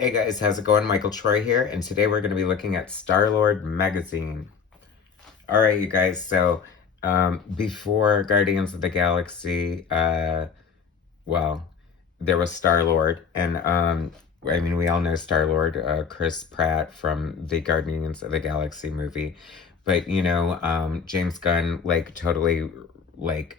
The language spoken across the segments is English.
Hey guys, how's it going? Michael Troy here, and today we're going to be looking at STARLORD Magazine. Alright, you guys, so before Guardians of the Galaxy, well, there was Star-Lord, and I mean, we all know Star-Lord, Chris Pratt from the Guardians of the Galaxy movie, but, James Gunn, like, totally, like,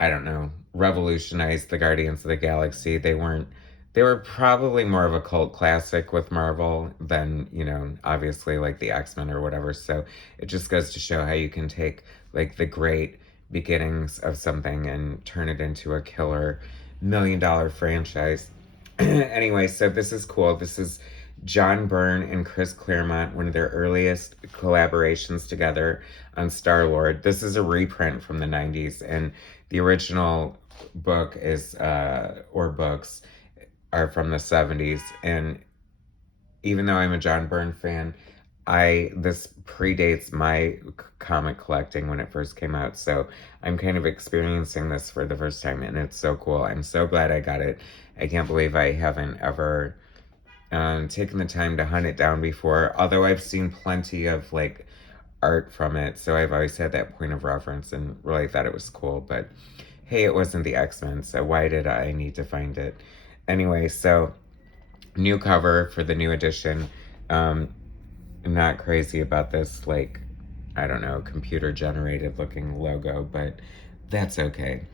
I don't know, revolutionized the Guardians of the Galaxy. They were probably more of a cult classic with Marvel than, obviously like the X-Men or whatever. So it just goes to show how you can take like the great beginnings of something and turn it into a killer $1 million franchise. Anyway, so this is cool. This is John Byrne and Chris Claremont, one of their earliest collaborations together on Star-Lord. This is a reprint from the 90s, and the original book is, or books, are from the 70s. And even though I'm a John Byrne fan, this predates my comic collecting when it first came out, so I'm kind of experiencing this for the first time, and it's so cool. I'm so glad I got it. I can't believe I haven't ever taken the time to hunt it down before, although I've seen plenty of like art from it, so I've always had that point of reference and really thought it was cool. But hey, it wasn't the X-Men, so why did I need to find it? Anyway, so new cover for the new edition. I'm not crazy about this, like, I don't know, computer generated looking logo, but that's okay.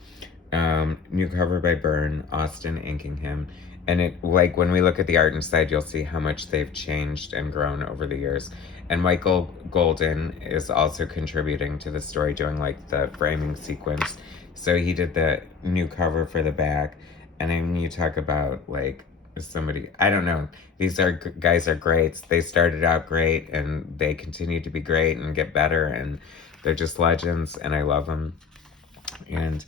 New cover by Byrne, Austin inking him. And it, like, when we look at the art inside, you'll see how much they've changed and grown over the years. And Michael Golden is also contributing to the story, doing like the framing sequence. So he did the new cover for the back. And then you talk about like somebody, I don't know, these are guys are great. They started out great and they continue to be great and get better, and they're just legends, and I love them. And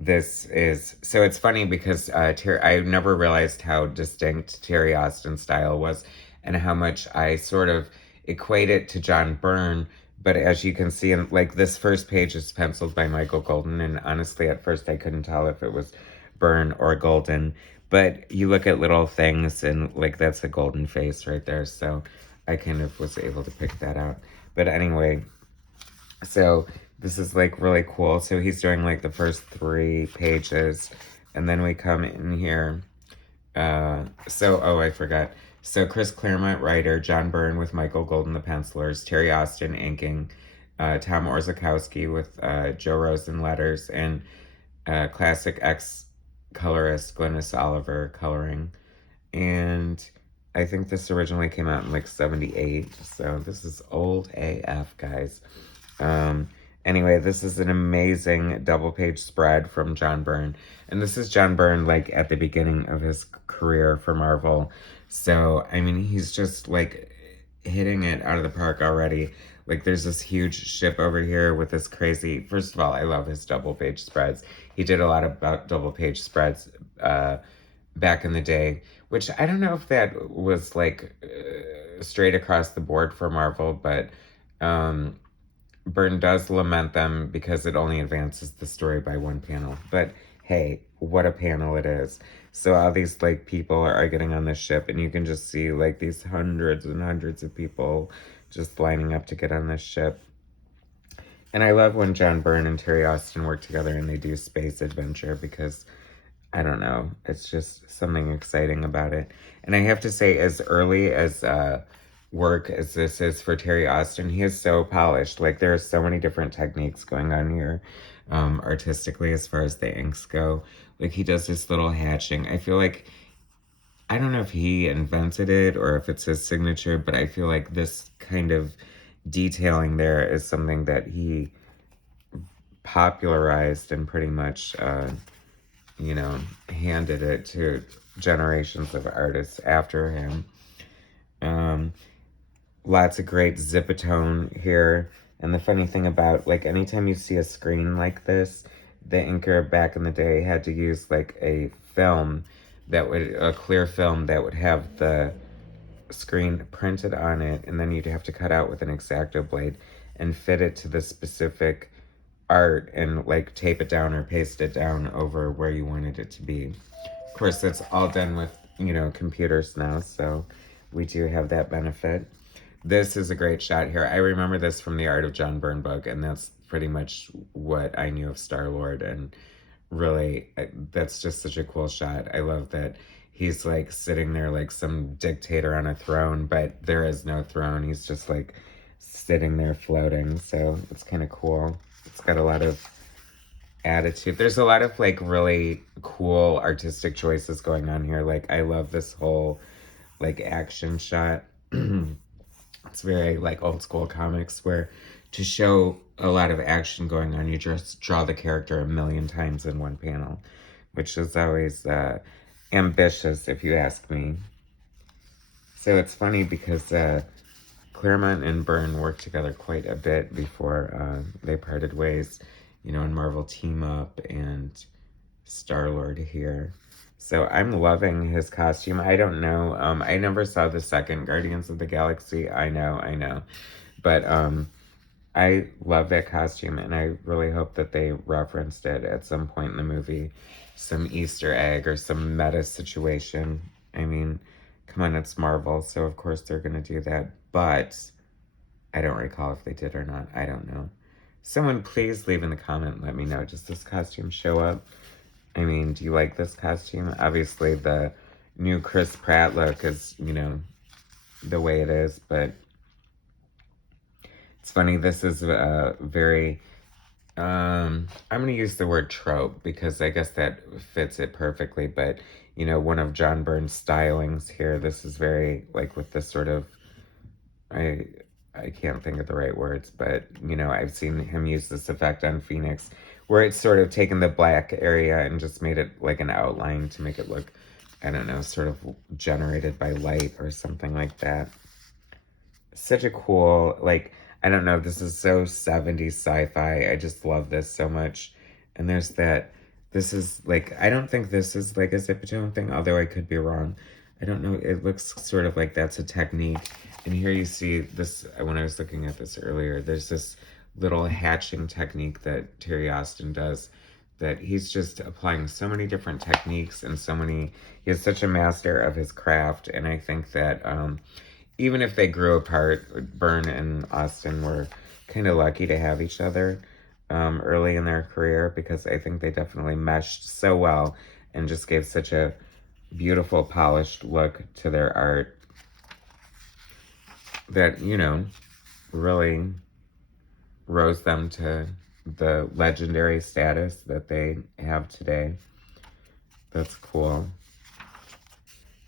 this is, so it's funny because I never realized how distinct Terry Austin's style was and how much I sort of equate it to John Byrne. But as you can see, in like this first page is penciled by Michael Golden, and honestly at first I couldn't tell if it was Byrne or Golden. But you look at little things and like that's a golden face right there, so I kind of was able to pick that out. But anyway, so this is like really cool. So he's doing like the first 3 pages, and then we come in here. Oh, I forgot. So Chris Claremont, writer, John Byrne with Michael Golden, the pencilers, Terry Austin inking, Tom Orzechowski with Joe Rosen letters, and classic X colorist Glynis Oliver coloring. And I think this originally came out in like 78, so this is old AF, guys. Anyway, this is an amazing double-page spread from John Byrne. And this is John Byrne, like, at the beginning of his career for Marvel. So, I mean, he's just, like, hitting it out of the park already. Like, there's this huge ship over here with this crazy... First of all, I love his double-page spreads. He did a lot of double-page spreads back in the day, which I don't know if that was, like, straight across the board for Marvel, but... Byrne does lament them because it only advances the story by 1 panel. But hey, what a panel it is. So all these like people are getting on the ship, and you can just see like these hundreds and hundreds of people just lining up to get on this ship. And I love when John Byrne and Terry Austin work together and they do space adventure, because I don't know, it's just something exciting about it. And I have to say, as early as work as this is for Terry Austin, he is so polished. Like, there are so many different techniques going on here artistically as far as the inks go. Like, he does this little hatching. I feel like, I don't know if he invented it or if it's his signature, but I feel like this kind of detailing there is something that he popularized and pretty much, handed it to generations of artists after him. Lots of great zipatone here. And the funny thing about, like, anytime you see a screen like this, the inker back in the day had to use, like, a clear film that would have the screen printed on it, and then you'd have to cut out with an X-Acto blade and fit it to the specific art and, like, tape it down or paste it down over where you wanted it to be. Of course, that's all done with you know, computers now, so we do have that benefit. This is a great shot here. I remember this from the Art of John Byrne book, and that's pretty much what I knew of Star-Lord, and really, that's just such a cool shot. I love that he's like sitting there like some dictator on a throne, but there is no throne. He's just like sitting there floating, so it's kind of cool. It's got a lot of attitude. There's a lot of like really cool artistic choices going on here. Like, I love this whole like action shot. It's very like old school comics where to show a lot of action going on, you just draw the character a million times in one panel, which is always ambitious if you ask me. So it's funny because Claremont and Byrne worked together quite a bit before they parted ways, you know, in Marvel Team Up and Star-Lord here. So I'm loving his costume. I don't know. I never saw the second Guardians of the Galaxy. I know. But I love that costume, and I really hope that they referenced it at some point in the movie. Some Easter egg or some meta situation. I mean, come on, it's Marvel, so of course they're going to do that. But I don't recall if they did or not. I don't know. Someone please leave in the comment and let me know. Does this costume show up? I mean, do you like this costume? Obviously, the new Chris Pratt look is, you know, the way it is, but it's funny. This is a very, I'm going to use the word trope because I guess that fits it perfectly, but, you know, one of John Byrne's stylings here, this is very, like, with this sort of, I can't think of the right words, but, you know, I've seen him use this effect on Phoenix, where it's sort of taken the black area and just made it like an outline to make it look, I don't know, sort of generated by light or something like that. Such a cool, like, I don't know, this is so 70s sci-fi. I just love this so much. And there's that, this is like, I don't think this is like a Zipatone thing, although I could be wrong. I don't know, it looks sort of like that's a technique. And here you see this, when I was looking at this earlier, there's this little hatching technique that Terry Austin does that he's just applying so many different techniques and so many, he is such a master of his craft. And I think that even if they grew apart, Byrne and Austin were kind of lucky to have each other early in their career, because I think they definitely meshed so well and just gave such a beautiful, polished look to their art that, you know, really rose them to the legendary status that they have today. That's cool.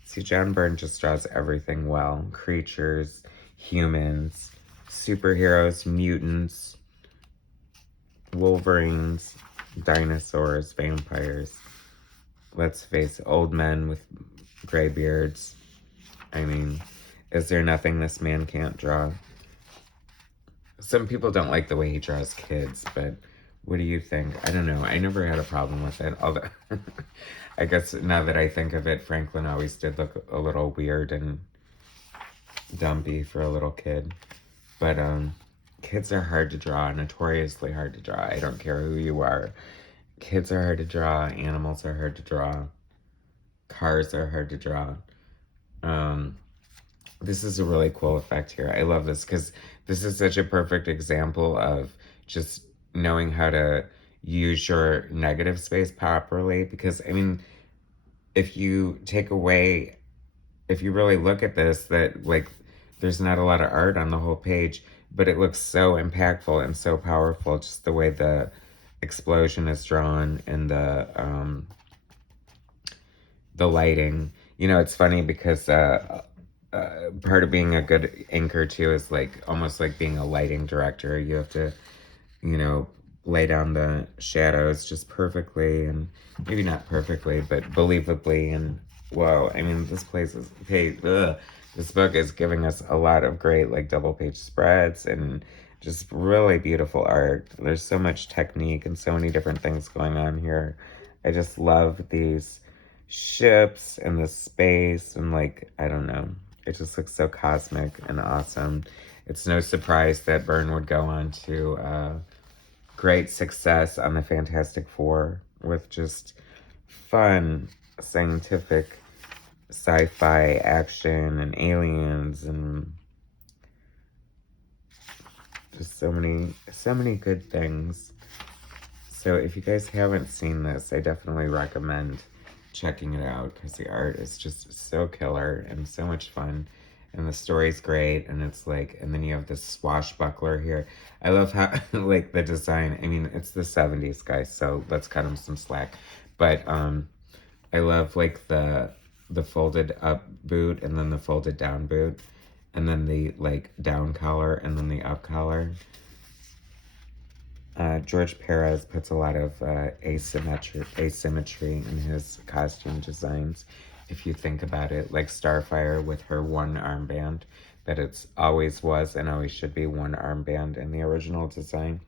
See, John Byrne just draws everything well. Creatures, humans, superheroes, mutants, Wolverines, dinosaurs, vampires. Let's face it, old men with gray beards. I mean, is there nothing this man can't draw? Some people don't like the way he draws kids, but what do you think? I don't know. I never had a problem with it. Although, I guess now that I think of it, Franklin always did look a little weird and dumpy for a little kid. But kids are hard to draw, notoriously hard to draw. I don't care who you are. Kids are hard to draw. Animals are hard to draw. Cars are hard to draw. This is a really cool effect here. I love this because this is such a perfect example of just knowing how to use your negative space properly. Because, I mean, if you take away, if you really look at this, that, like, there's not a lot of art on the whole page, but it looks so impactful and so powerful, just the way the explosion is drawn and the lighting. You know, it's funny because part of being a good anchor too is like almost like being a lighting director. You have to, you know, lay down the shadows just perfectly, and maybe not perfectly, but believably. And whoa, I mean, this place is, hey, this book is giving us a lot of great like double page spreads and just really beautiful art. There's so much technique and so many different things going on here. I just love these ships and the space and, like, I don't know. It just looks so cosmic and awesome. It's no surprise that Byrne would go on to great success on the Fantastic Four with just fun, scientific sci-fi action and aliens and just so many good things. So if you guys haven't seen this, I definitely recommend checking it out because the art is just so killer and so much fun. And the story's great, and it's like, and then you have this swashbuckler here. I love how, like, the design, I mean, it's the 70s, guys, so let's cut him some slack. But, I love, like, the folded up boot, and then the folded down boot, and then the, like, down collar, and then the up collar. George Perez puts a lot of asymmetry in his costume designs. If you think about it, like Starfire with her one armband, that it's always was and always should be one armband in the original design.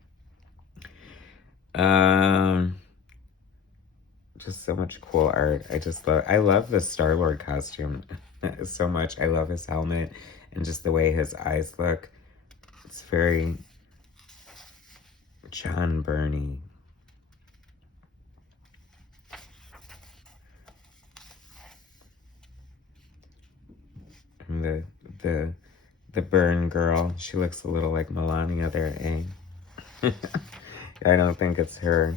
Just so much cool art. I love the Star-Lord costume so much. I love his helmet and just the way his eyes look. It's very John Byrne. And the Byrne girl, she looks a little like Melania there, eh? I don't think it's her.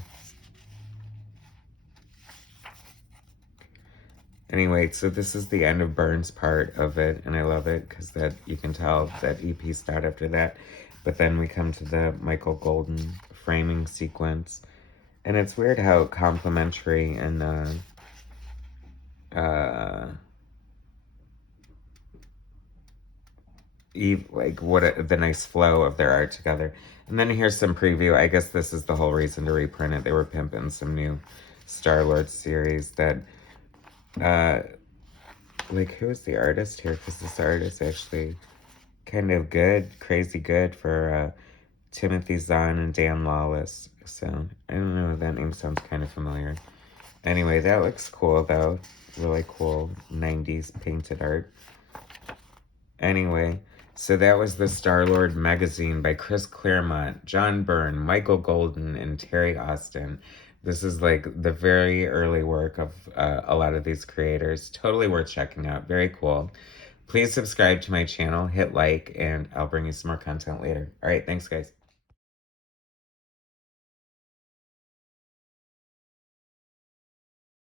Anyway, so this is the end of Byrne's part of it, and I love it because that you can tell that he pieced out after that. But then we come to the Michael Golden framing sequence, and it's weird how complimentary and like the nice flow of their art together. And then here's some preview. I guess this is the whole reason to reprint it. They were pimping some new Star-Lord series that like, who is the artist here? Because this art is actually kind of good, crazy good for Timothy Zahn and Dan Lawless. So, I don't know, that name sounds kind of familiar. Anyway, that looks cool, though. Really cool 90s painted art. Anyway, so that was the Star-Lord Megazine by Chris Claremont, John Byrne, Michael Golden, and Terry Austin. This is like the very early work of a lot of these creators. Totally worth checking out. Very cool. Please subscribe to my channel, hit like, and I'll bring you some more content later. All right, thanks, guys.